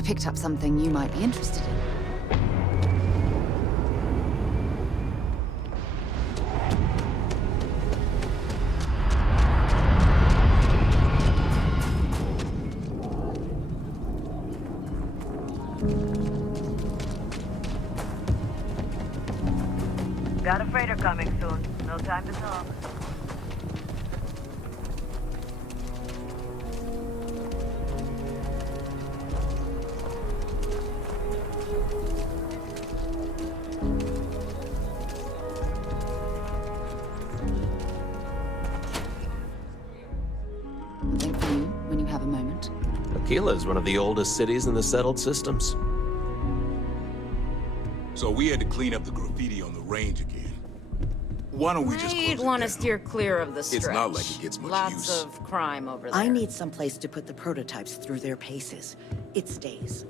I picked up something you might be interested in. Got a freighter coming soon. No time to talk. Something for you when you have a moment. Aquila is one of the oldest cities in the settled systems. So we had to clean up the graffiti on the range again. Why don't we just close I'd it want to down? steer clear of the stretch. It's not like it gets much Lots use. of crime over there. I need someplace to put the prototypes through their paces. It stays.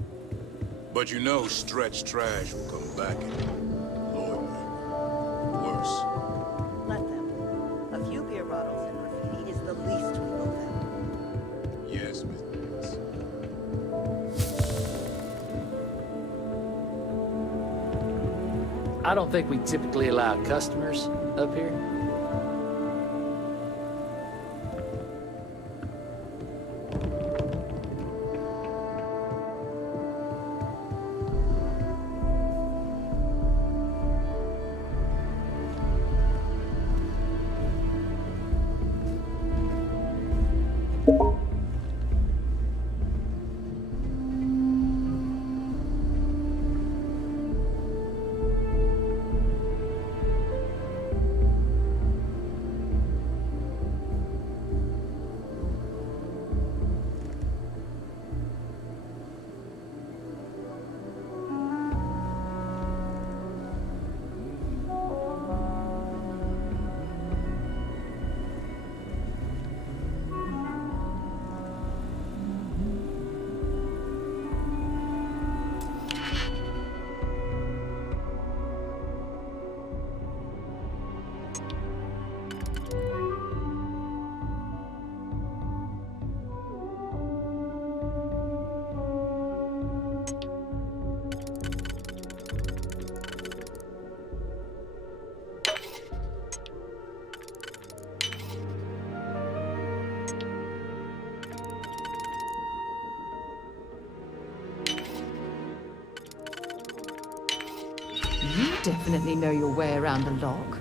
But you know stretch trash will come back and Lord, worse. Let them. A few beer bottles and graffiti is the least we owe them. Yes, Miss Banks. I don't think we typically allow customers up here. You definitely know your way around a lock.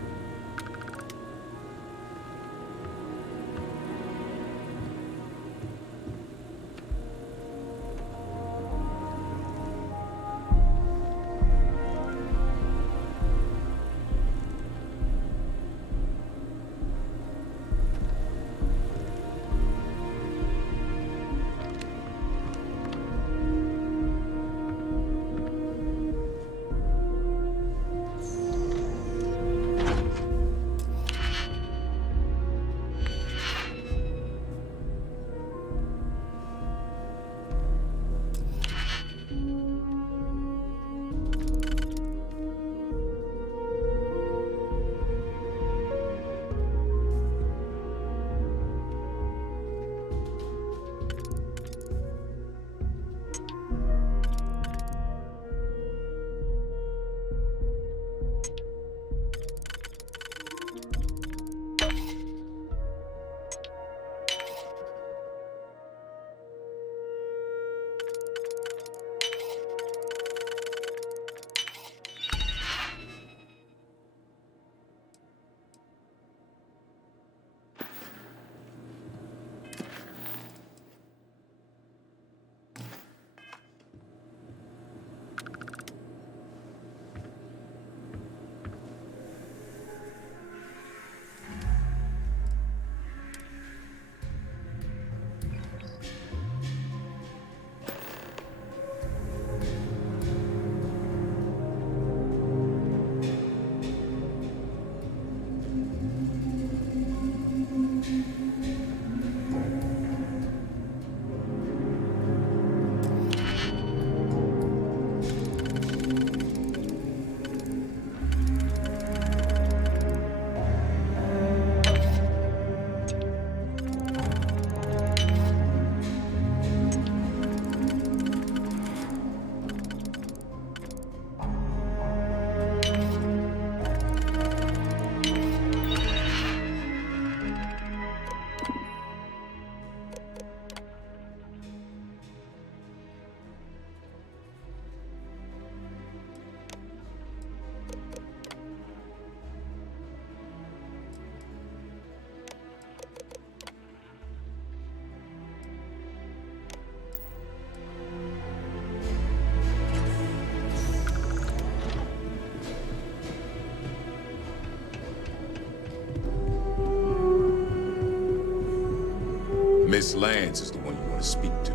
Miss Lance is the one you want to speak to.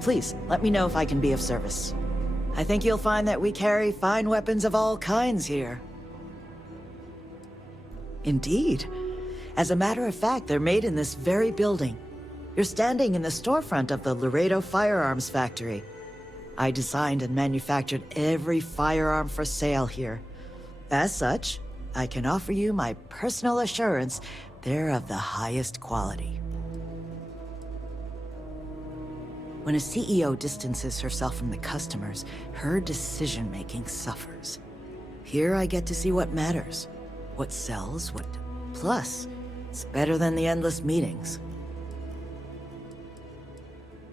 Please, let me know if I can be of service. I think you'll find that we carry fine weapons of all kinds here. Indeed. As a matter of fact, they're made in this very building. You're standing in the storefront of the Laredo Firearms Factory. I designed and manufactured every firearm for sale here. As such, I can offer you my personal assurance they're of the highest quality. When a CEO distances herself from the customers, her decision-making suffers. Here I get to see what matters, what sells, what... Plus, it's better than the endless meetings.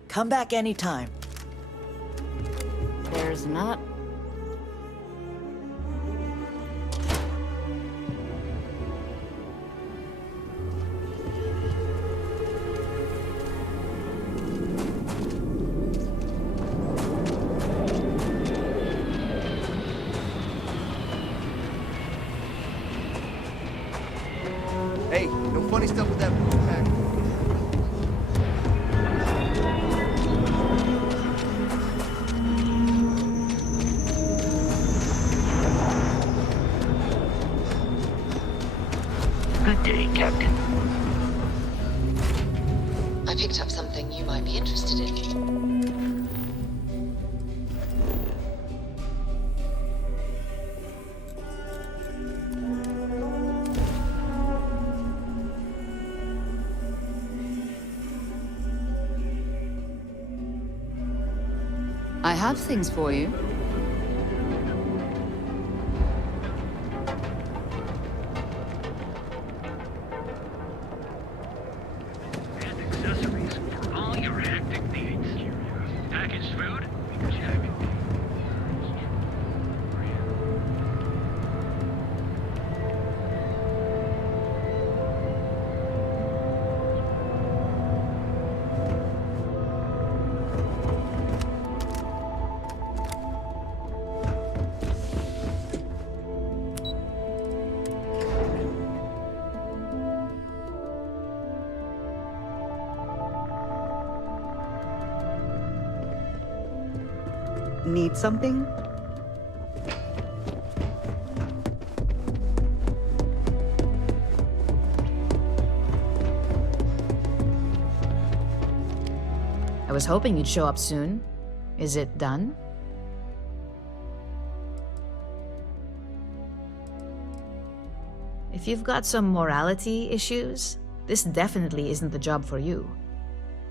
Come back anytime. There's not. Hey, no funny stuff with that pack. Good day, Captain. I picked up something you might be interested in. I have things for you. And accessories for all your hectic needs. Packaged food? Check. Need something? I was hoping you'd show up soon. Is it done? If you've got some morality issues, this definitely isn't the job for you.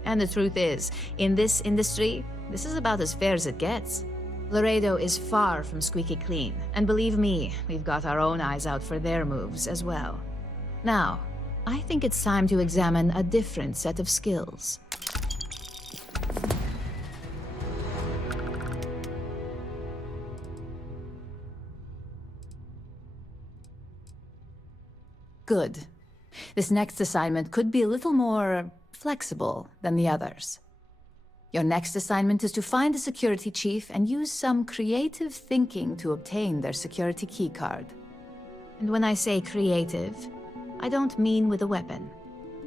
And the truth is, in this industry, this is about as fair as it gets. Laredo is far from squeaky clean, and believe me, we've got our own eyes out for their moves as well. Now, I think it's time to examine a different set of skills. Good. This next assignment could be a little more flexible than the others. Your next assignment is to find a security chief and use some creative thinking to obtain their security keycard. And when I say creative, I don't mean with a weapon.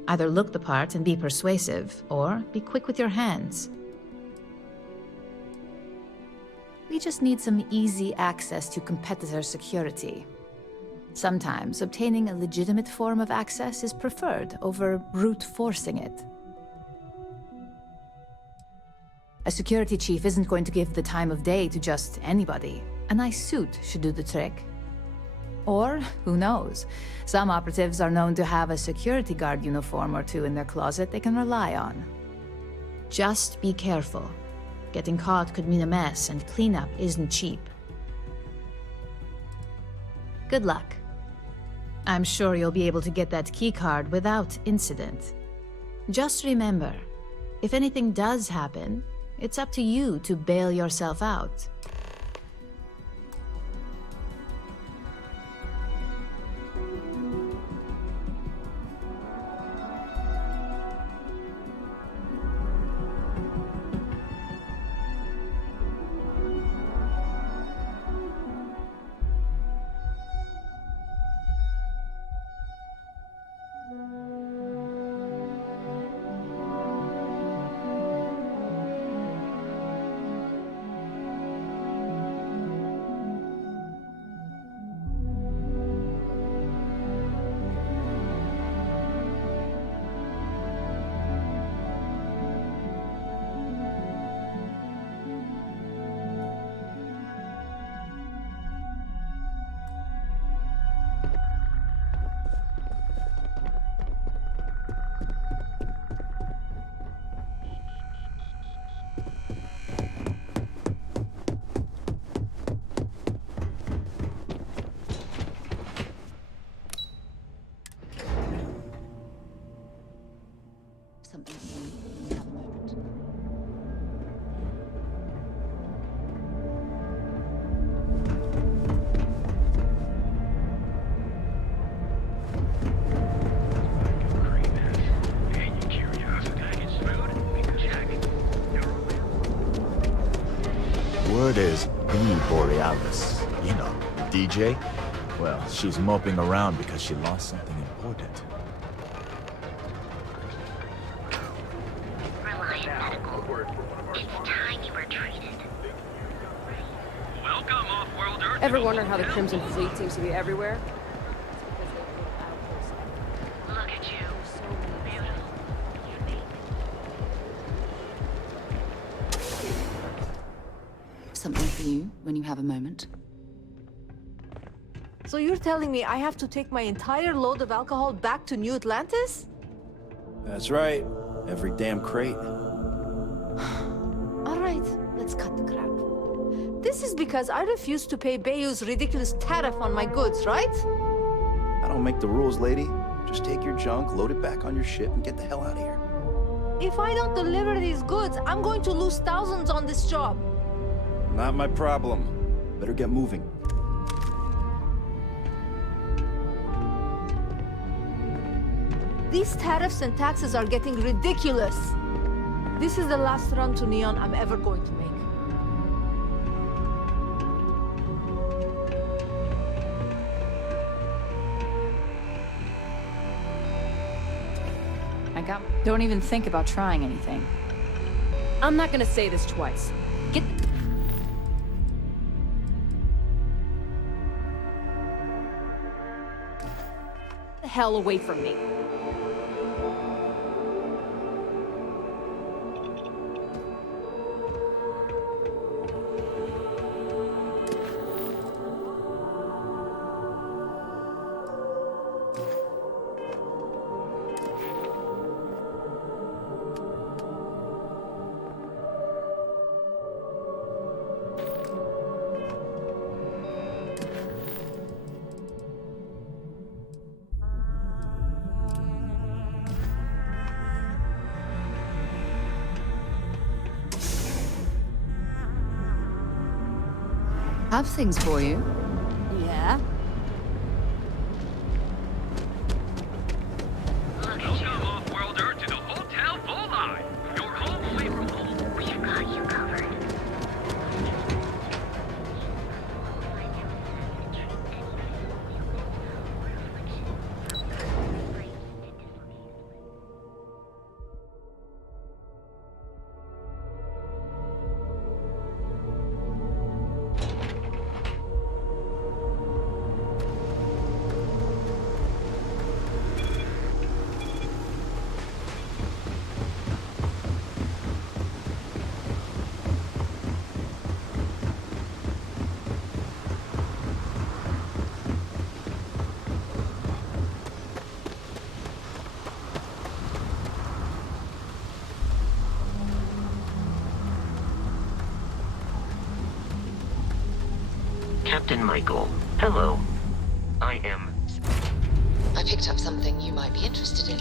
Either look the part and be persuasive, or be quick with your hands. We just need some easy access to competitor security. Sometimes obtaining a legitimate form of access is preferred over brute forcing it. A security chief isn't going to give the time of day to just anybody. A nice suit should do the trick. Or, who knows, some operatives are known to have a security guard uniform or two in their closet they can rely on. Just be careful. Getting caught could mean a mess, and cleanup isn't cheap. Good luck. I'm sure you'll be able to get that keycard without incident. Just remember, if anything does happen, it's up to you to bail yourself out. is the Borealis. You know, DJ. Well, she's moping around because she lost something important. Reliant Medical. It's time you were treated. Welcome, off-worlder. Ever wonder how the Crimson Fleet seems to be everywhere? Look at you. Beautiful. Something for you when you have a moment. So you're telling me I have to take my entire load of alcohol back to New Atlantis? That's right. Every damn crate. All right, let's cut the crap. This is because I refused to pay Bayou's ridiculous tariff on my goods, right? I don't make the rules, lady. Just take your junk, load it back on your ship, and get the hell out of here. If I don't deliver these goods, I'm going to lose thousands on this job. Not my problem. Better get moving. These tariffs and taxes are getting ridiculous. This is the last run to Neon I'm ever going to make. Don't even think about trying anything. I'm not gonna say this twice. Get the hell away from me. Have things for you. Yeah? Welcome, off-worlder, to the Hotel Volai. Your home away from home. We've got you covered. Captain Michael, hello. I am... I picked up something you might be interested in.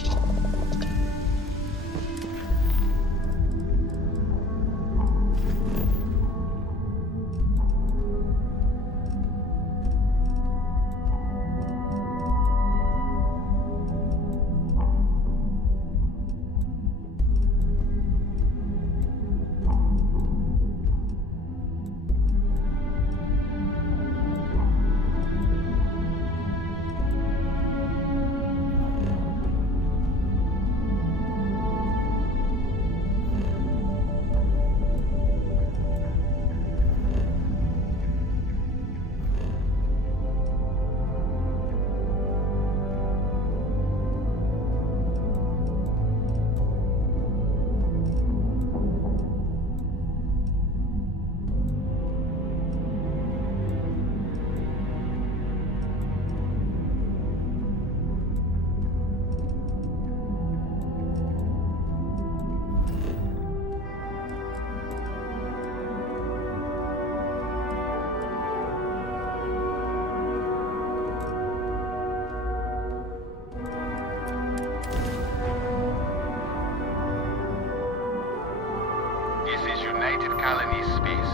Colony space.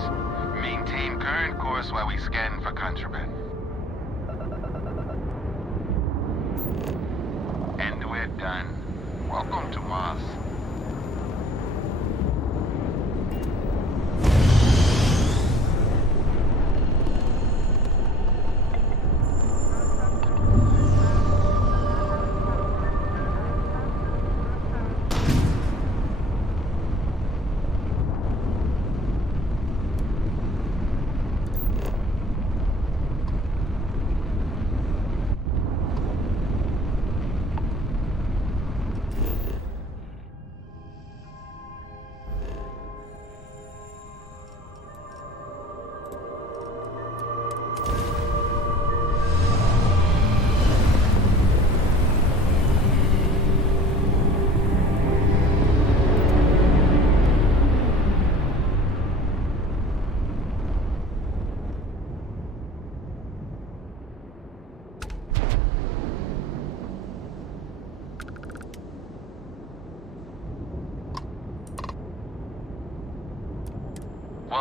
Maintain current course while we scan for contraband. And we're done. Welcome to Mars.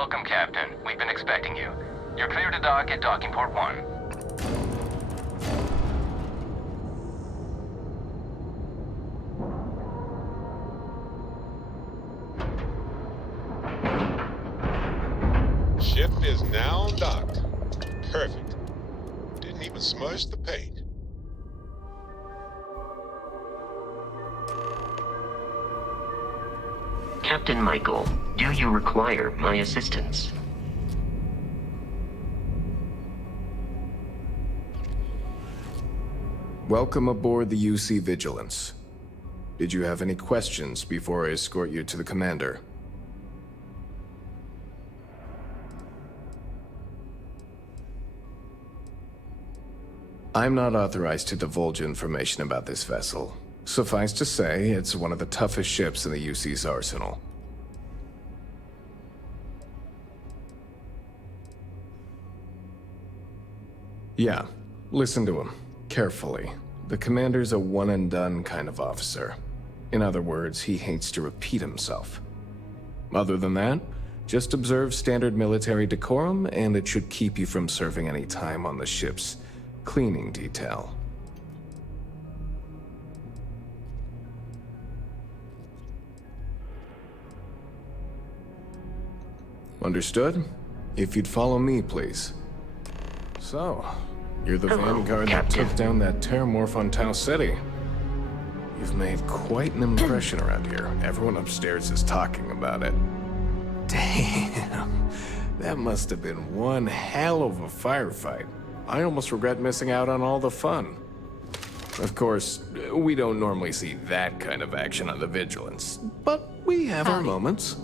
Welcome, Captain. We've been expecting you. You're clear to dock at docking port 1. Ship is now docked. Perfect. Didn't even smudge the paint. Captain Michael, do you require my assistance? Welcome aboard the UC Vigilance. Did you have any questions before I escort you to the commander? I'm not authorized to divulge information about this vessel. Suffice to say, it's one of the toughest ships in the UC's arsenal. Yeah, listen to him carefully. The commander's a one-and-done kind of officer. In other words, he hates to repeat himself. Other than that, just observe standard military decorum, and it should keep you from serving any time on the ship's cleaning detail. Understood? If you'd follow me, please. So, you're the vanguard that took down that terramorph on Tau City. You've made quite an impression around here. Everyone upstairs is talking about it. Damn, that must have been one hell of a firefight. I almost regret missing out on all the fun. Of course, we don't normally see that kind of action on the Vigilance, but we have our moments.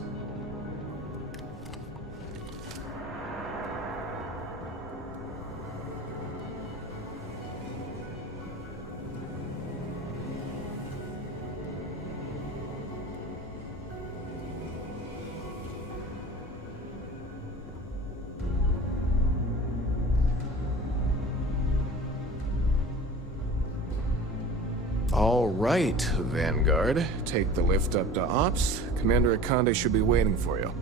All right, Vanguard. Take the lift up to Ops. Commander Akande should be waiting for you.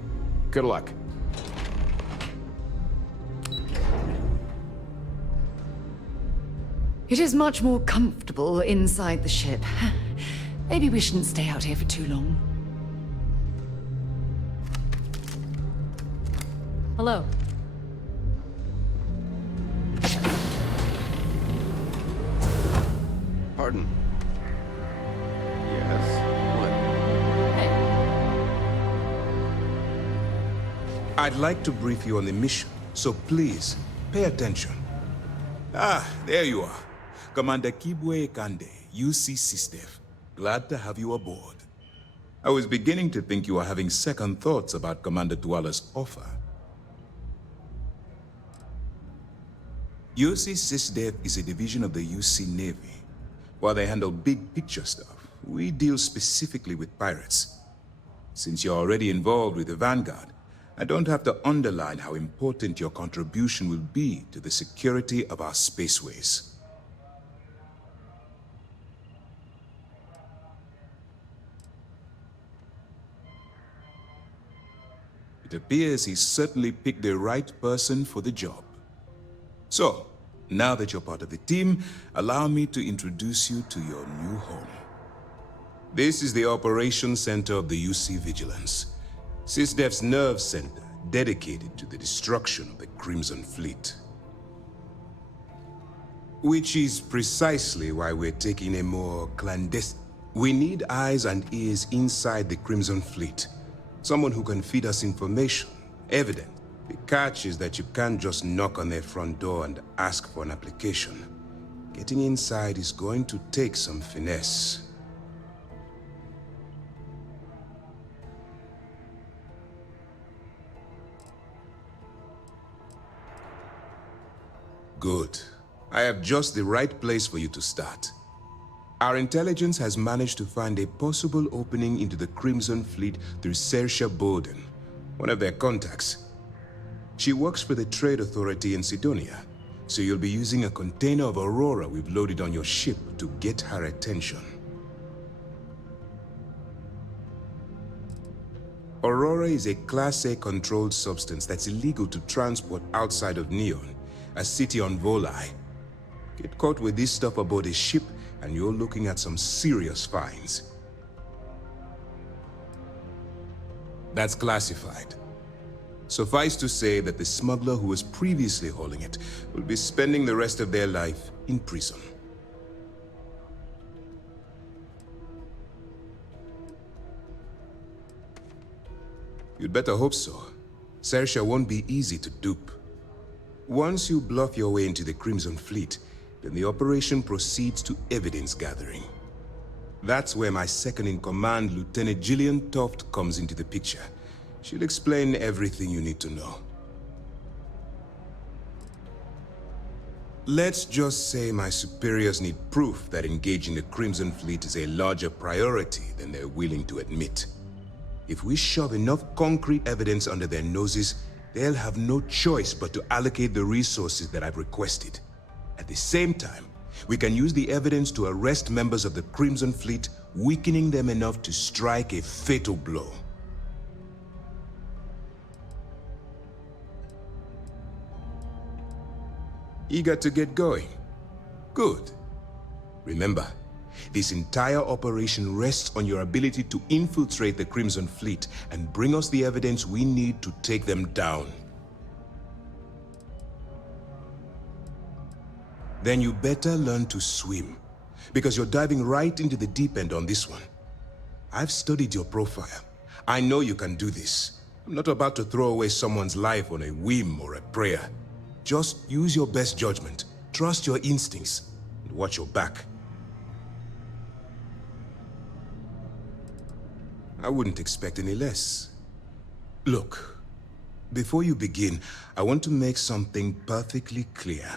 Good luck. It is much more comfortable inside the ship. Maybe we shouldn't stay out here for too long. Hello. Pardon. Yes? What? I'd like to brief you on the mission, so please, pay attention. Ah, there you are. Commander Kibwe Kande, UC SysDev. Glad to have you aboard. I was beginning to think you were having second thoughts about Commander Tuala's offer. UC SysDev is a division of the UC Navy. While they handle big picture stuff, we deal specifically with pirates. Since you're already involved with the Vanguard, I don't have to underline how important your contribution will be to the security of our spaceways. It appears he's certainly picked the right person for the job. So, now that you're part of the team, allow me to introduce you to your new home. This is the Operations Center of the UC Vigilance, SysDev's nerve center dedicated to the destruction of the Crimson Fleet. Which is precisely why we're taking a more clandestine... We need eyes and ears inside the Crimson Fleet. Someone who can feed us information, evidence. The catch is that you can't just knock on their front door and ask for an application. Getting inside is going to take some finesse. Good. I have just the right place for you to start. Our intelligence has managed to find a possible opening into the Crimson Fleet through Saoirse Bowden, one of their contacts. She works for the Trade Authority in Sidonia, so you'll be using a container of Aurora we've loaded on your ship to get her attention. Aurora Aurora is a Class A controlled substance that's illegal to transport outside of Neon, a city on Volai. Get caught with this stuff aboard a ship, and you're looking at some serious fines. That's classified. Suffice to say that the smuggler who was previously hauling it will be spending the rest of their life in prison. You'd better hope so. Sersha won't be easy to dupe. Once you bluff your way into the Crimson Fleet, then the operation proceeds to evidence gathering. That's where my second-in-command, Lieutenant Gillian Toft, comes into the picture. She'll explain everything you need to know. Let's just say my superiors need proof that engaging the Crimson Fleet is a larger priority than they're willing to admit. If we shove enough concrete evidence under their noses, they'll have no choice but to allocate the resources that I've requested. At the same time, we can use the evidence to arrest members of the Crimson Fleet, weakening them enough to strike a fatal blow. Eager to get going? Good. Remember, this entire operation rests on your ability to infiltrate the Crimson Fleet and bring us the evidence we need to take them down. Then you better learn to swim, because you're diving right into the deep end on this one. I've studied your profile. I know you can do this. I'm not about to throw away someone's life on a whim or a prayer. Just use your best judgment, trust your instincts, and watch your back. I wouldn't expect any less. Look, before you begin, I want to make something perfectly clear.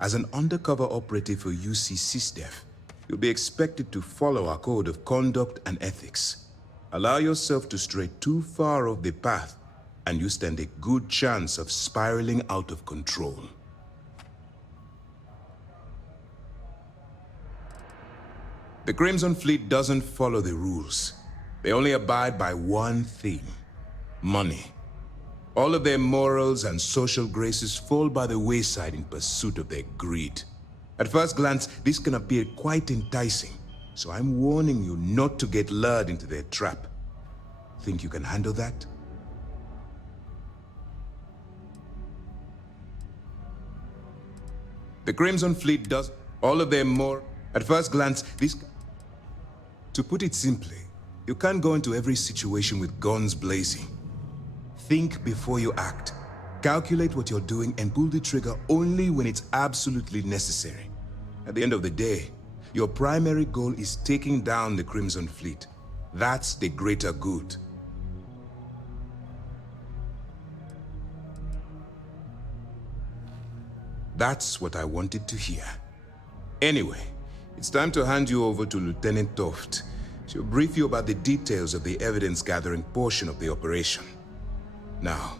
As an undercover operative for UC SysDef, you'll be expected to follow our code of conduct and ethics. Allow yourself to stray too far off the path, and you stand a good chance of spiraling out of control. The Crimson Fleet doesn't follow the rules. They only abide by one thing: money. All of their morals and social graces fall by the wayside in pursuit of their greed. At first glance, this can appear quite enticing, so I'm warning you not to get lured into their trap. Think you can handle that? The Crimson Fleet does all of their more. At first glance, this... To put it simply, you can't go into every situation with guns blazing. Think before you act. Calculate what you're doing and pull the trigger only when it's absolutely necessary. At the end of the day, your primary goal is taking down the Crimson Fleet. That's the greater good. That's what I wanted to hear. Anyway, it's time to hand you over to Lieutenant Toft. She'll brief you about the details of the evidence-gathering portion of the operation. Now,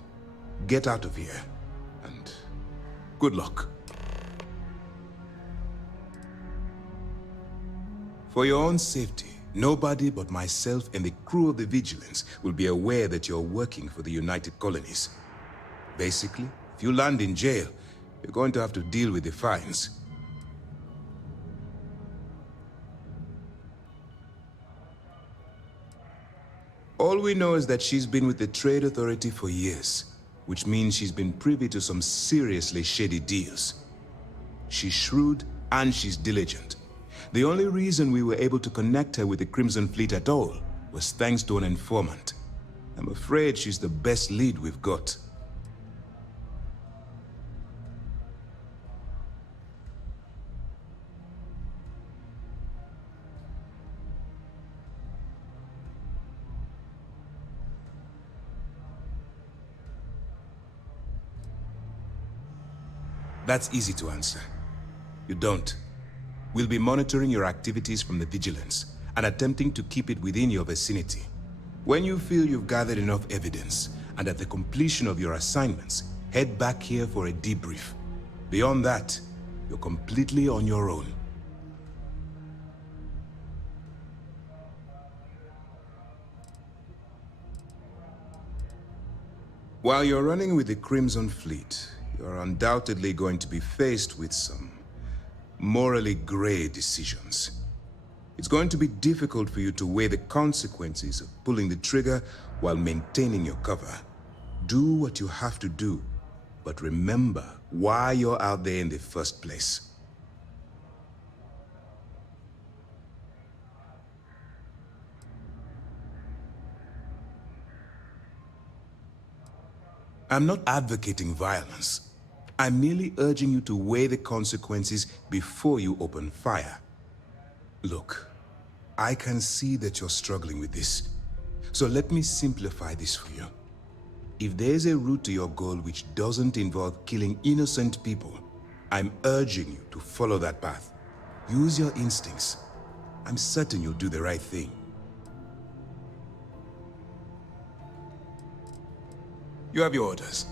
get out of here, and good luck. For your own safety, nobody but myself and the crew of the Vigilance will be aware that you're working for the United Colonies. Basically, if you land in jail, you're going to have to deal with the fines. All we know is that she's been with the Trade Authority for years, which means she's been privy to some seriously shady deals. She's shrewd and she's diligent. The only reason we were able to connect her with the Crimson Fleet at all was thanks to an informant. I'm afraid she's the best lead we've got. That's easy to answer. You don't. We'll be monitoring your activities from the Vigilance and attempting to keep it within your vicinity. When you feel you've gathered enough evidence and at the completion of your assignments, head back here for a debrief. Beyond that, you're completely on your own. While you're running with the Crimson Fleet, you're undoubtedly going to be faced with some morally gray decisions. It's going to be difficult for you to weigh the consequences of pulling the trigger while maintaining your cover. Do what you have to do, but remember why you're out there in the first place. I'm not advocating violence. I'm merely urging you to weigh the consequences before you open fire. Look, I can see that you're struggling with this. So let me simplify this for you. If there's a route to your goal which doesn't involve killing innocent people, I'm urging you to follow that path. Use your instincts. I'm certain you'll do the right thing. You have your orders.